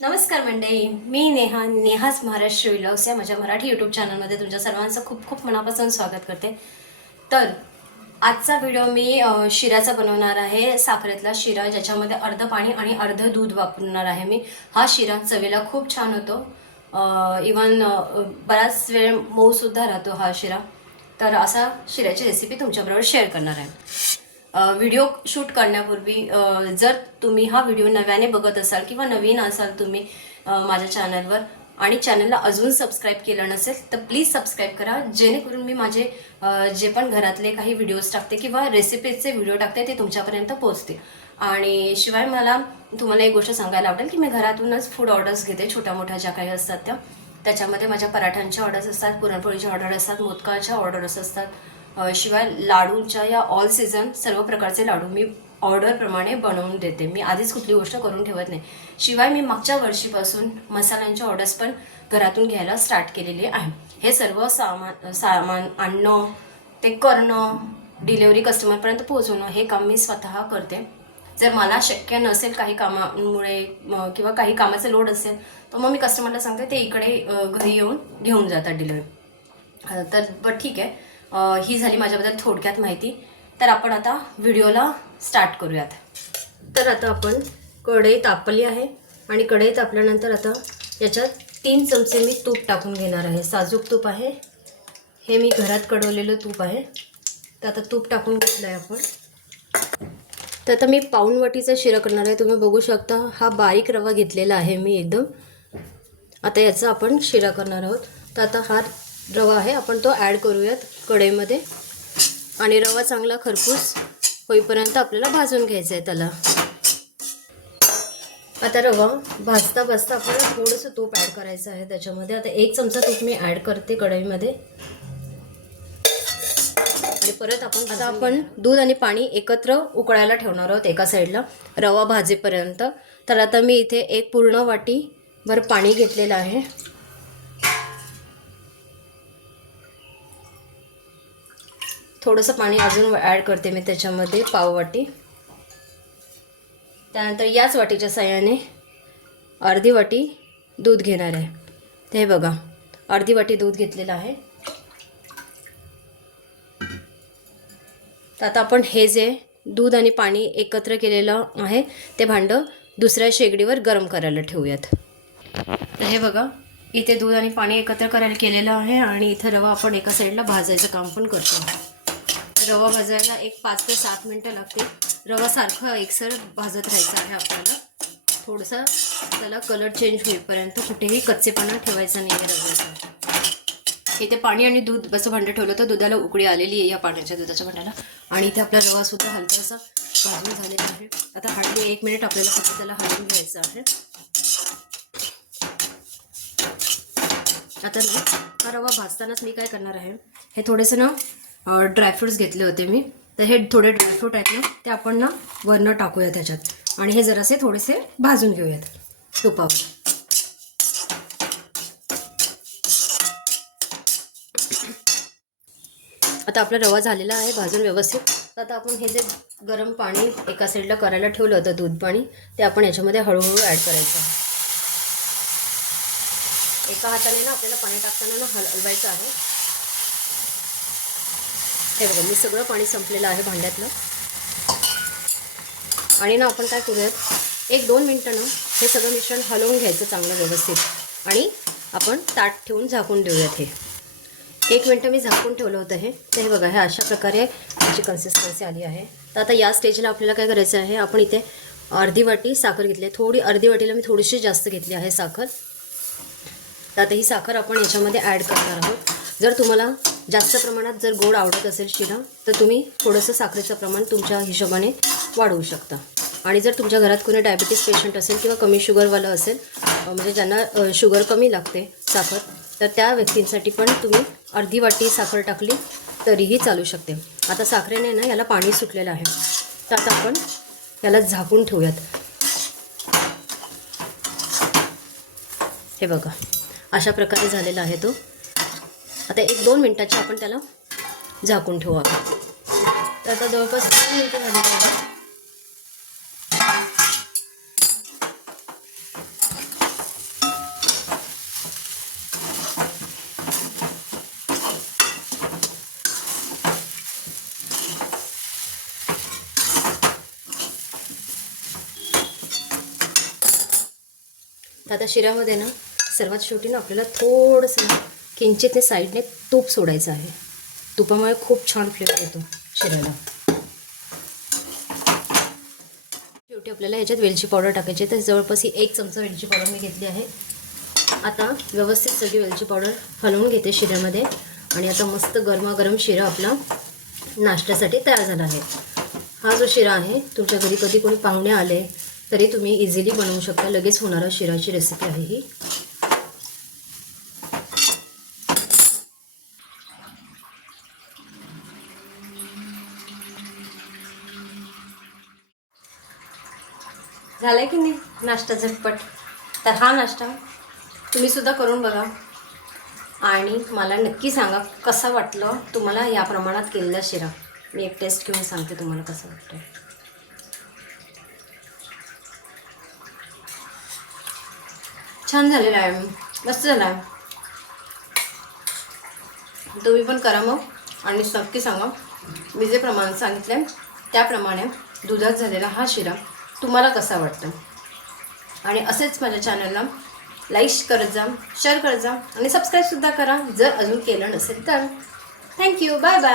नमस्कार मंडळी मी नेहा नेहाच महाराष्ट्र विलॉग्स या माझ्या मराठी यूट्यूब चॅनलमध्ये तुमच्या सर्वांचं खूप खूप मनापासून स्वागत करते. तर आजचा व्हिडिओ मी शिराचा शिऱ्याचा बनवणार आहे. साखरेतला शिरा ज्याच्यामध्ये अर्ध पाणी आणि अर्ध दूध वापरणार आहे मी. हा शिरा चवीला खूप छान होतो. इवन बराच वेळ मऊसुद्धा राहतो हा शिरा. तर असा शिऱ्याची रेसिपी तुमच्याबरोबर शेअर करणार आहे. व्हिडिओ शूट करण्यापूर्वी जर तुम्ही हा व्हिडिओ नव्याने बघत असाल किंवा नवीन असाल तुम्ही माझ्या चॅनलवर आणि चॅनलला अजून सबस्क्राईब केलं नसेल तर प्लीज सबस्क्राईब करा. जेणेकरून मी माझे जे पण घरातले काही व्हिडिओज टाकते किंवा रेसिपीजचे व्हिडिओ टाकते ते तुमच्यापर्यंत पोहोचते आणि शिवाय मला तुम्हाला एक गोष्ट सांगायला आवडेल की मी घरातूनच फूड ऑर्डर्स घेते छोट्या मोठ्या ज्या काही असतात त्या. त्याच्यामध्ये माझ्या पराठ्यांच्या ऑर्डर्स असतात पुरणपोळीच्या ऑर्डर असतात मोदकाच्या ऑर्डर्स असतात. शिवाय लाडूंच्या या ऑल सीझन सर्व प्रकारचे लाडू मी ऑर्डरप्रमाणे बनवून देते. मी आधीच कुठली गोष्ट करून ठेवत नाही. शिवाय मी मागच्या वर्षीपासून मसाल्यांच्या ऑर्डर्स पण घरातून घ्यायला स्टार्ट केलेले आहे. हे सर्व सामान सामान आणणं ते करणं डिलेवरी कस्टमरपर्यंत पोहोचवणं हे काम मी स्वतः करते. जर मला शक्य नसेल काही कामामुळे किंवा काही कामाचा लोड असेल तर मग मी कस्टमरला सांगते ते इकडे घरी येऊन घेऊन जातात डिलेवरी तर बट ठीक आहे. ही झाली माझ्याबद्दल थोडक्यात माहिती. तर आपण आता व्हिडिओला स्टार्ट करूयात. तर आता आपण कढई तापली आहे आणि कढई तापल्यानंतर आता याच्यात तीन चमचे मी तूप टाकून घेणार आहे. साजूक तूप आहे. हे मी घरात कडवलेलं तूप आहे. तर आता तूप टाकून घेतलं आहे आपण. तर आता मी पाऊण वाटीचा शिरा करणार आहे. तुम्ही बघू शकता हा बारीक रवा घेतलेला आहे मी एकदम. आता याचा आपण शिरा करणार आहोत. तर आता हा रवा आहे आपण तो ॲड करूयात कढईमध्ये. आणि रवा चांगला खरपूस होईपर्यंत आपल्याला भाजून घ्यायचा आहे त्याला. आता रवा भाजता भाजता आपल्याला थोडंसं तूप ॲड करायचं आहे त्याच्यामध्ये. आता एक चमचा तूप मी ॲड करते कढईमध्ये. आणि परत आपण आता आपण दूध आणि पाणी एकत्र उकळायला ठेवणार आहोत एका साईडला रवा भाजेपर्यंत. तर आता मी इथे एक पूर्ण वाटी भर पाणी घेतलेलं आहे. थोडंसं पाणी अजून ॲड करते मी त्याच्यामध्ये पाव वाटी. त्यानंतर याच वाटीच्या साह्याने अर्धी वाटी दूध घेणार आहे. ते बघा अर्धी वाटी दूध घेतलेलं आहे. तर आता आपण हे जे दूध आणि पाणी एकत्र केलेलं आहे ते भांडं दुसऱ्या शेगडीवर गरम करायला ठेवूयात. तर हे बघा इथे दूध आणि पाणी एकत्र करायला केलेलं आहे आणि इथं रवा आपण एका साईडला भाजायचं काम पण करतो. रवा भाजायला एक पाच ते सात मिनटं लागते रवा सारखं एकसर भाजत राहायचं आहे आपल्याला. थोडंसं त्याला कलर चेंज होईपर्यंत कुठेही कच्चेपणा ठेवायचा नाही आहे रव्याचा. इथे पाणी आणि दूध असं भांडं ठेवलं तर दुधाला उकळी आलेली आहे या पाण्याच्या दुधाच्या भांड्याला. आणि इथे आपला रवासुद्धा हलकासा भाजून झालेला आहे. आता हार्डली एक मिनिट आपल्याला फक्त त्याला हलवून घ्यायचं आहे. आता हा रवा भाजतानाच मी काय करणार आहे? हे थोडंसं ना ड्रायफ्रुट्स घेतले होते मी. तर हे थोडे ड्रायफ्रूट आहेत ना ते आपण ना वरनं टाकूया त्याच्यात. आणि हे जरासे थोडेसे भाजून घेऊयात तुपावर. आता आपला रवा झालेला आहे भाजून व्यवस्थित. तर आता आपण हे जे गरम पाणी एका साईडला करायला ठेवलं होतं दूध पाणी ते आपण याच्यामध्ये हळूहळू ॲड करायचं आहे. एका हाताने ना आपल्याला पाणी टाकताना ना हल हलवायचं आहे. हे बघा मी सगळं पाणी संपलेलं आहे भांड्यातलं. आणि ना आपण काय करूयात एक दोन मिनटं ना हे सगळं मिश्रण हलवून घ्यायचं चांगलं व्यवस्थित. आणि आपण ताट ठेवून झाकून देऊयात हे. एक मिनटं मी झाकून ठेवलं होतं हे. तर हे बघा हे अशा प्रकारे त्याची कन्सिस्टन्सी आली आहे. तर आता या स्टेजला आपल्याला काय करायचं आहे आपण इथे अर्धी वाटी साखर घेतली आहे. थोडी अर्धी वाटीला मी थोडीशी जास्त घेतली आहे साखर. तर आता ही साखर आपण याच्यामध्ये ॲड करणार आहोत. जर तुम्हाला जास्त प्रमाणात जर गोड आवडत असेल शिरा तर तुम्ही थोडंसं साखरेचं प्रमाण तुमच्या हिशोबाने वाढवू शकता. आणि जर तुमच्या घरात कोणी डायबिटीस पेशंट असेल किंवा कमी शुगरवालं असेल म्हणजे ज्यांना शुगर कमी लागते साखर तर त्या व्यक्तींसाठी पण तुम्ही अर्धी वाटी साखर टाकली तरीही चालू शकते. आता साखरेने ना याला पाणी सुटलेलं आहे. तर आता आपण याला झाकून ठेवूयात. हे बघा अशा प्रकारे झालेला आहे तो. आता एक दोन मिनटाची आपण त्याला झाकून ठेवू तर आता जवळपास तीन मिनटं झाली आता शिऱ्यामध्ये ना सर्वात शेवटी ना आपल्याला थोडंसं किंचितने किंचित ते साईडने तूप सोडायचं आहे. तुपामुळे खूप छान फ्लेवर येतो शिऱ्याला शेवटी आपल्याला ह्याच्यात वेलची पावडर टाकायची आहे. तर जवळपास ही एक चमचा वेलची पावडर मी घेतली आहे. आता व्यवस्थित सगळी वेलची पावडर हलवून घेते शिऱ्यामध्ये. आणि आता मस्त गरमागरम शिरा आपला नाश्त्यासाठी तयार झाला आहे. हा जो शिरा आहे तुमच्या घरी कधी कोणी पाहुणे आले तरी तुम्ही इझिली बनवू शकता. लगेच होणारा शिराची रेसिपी आहे ही. झालं की नाही नाश्ता झटपट? तर हा नाश्ता तुम्ही सुद्धा करून बघा. आणि मला नक्की सांगा कसं वाटलं तुम्हाला या प्रमाणात केलेला शिरा? मी एक टेस्ट घेऊन सांगते तुम्हाला कसं वाटतं छान झालेला आहे. मस्त झाला आहे. तुम्ही पण करा मग. आणि नक्की सांगा. मी जे प्रमाण सांगितलं त्याप्रमाणे दुधात झालेला हा शिरा तुम्हाला कसा वाटतं? आणि असेच माझ्या चॅनलला लाईक करत जा शेअर करत जा आणि सबस्क्राईबसुद्धा करा. जर अजून केलं नसेल तर. Thank you bye bye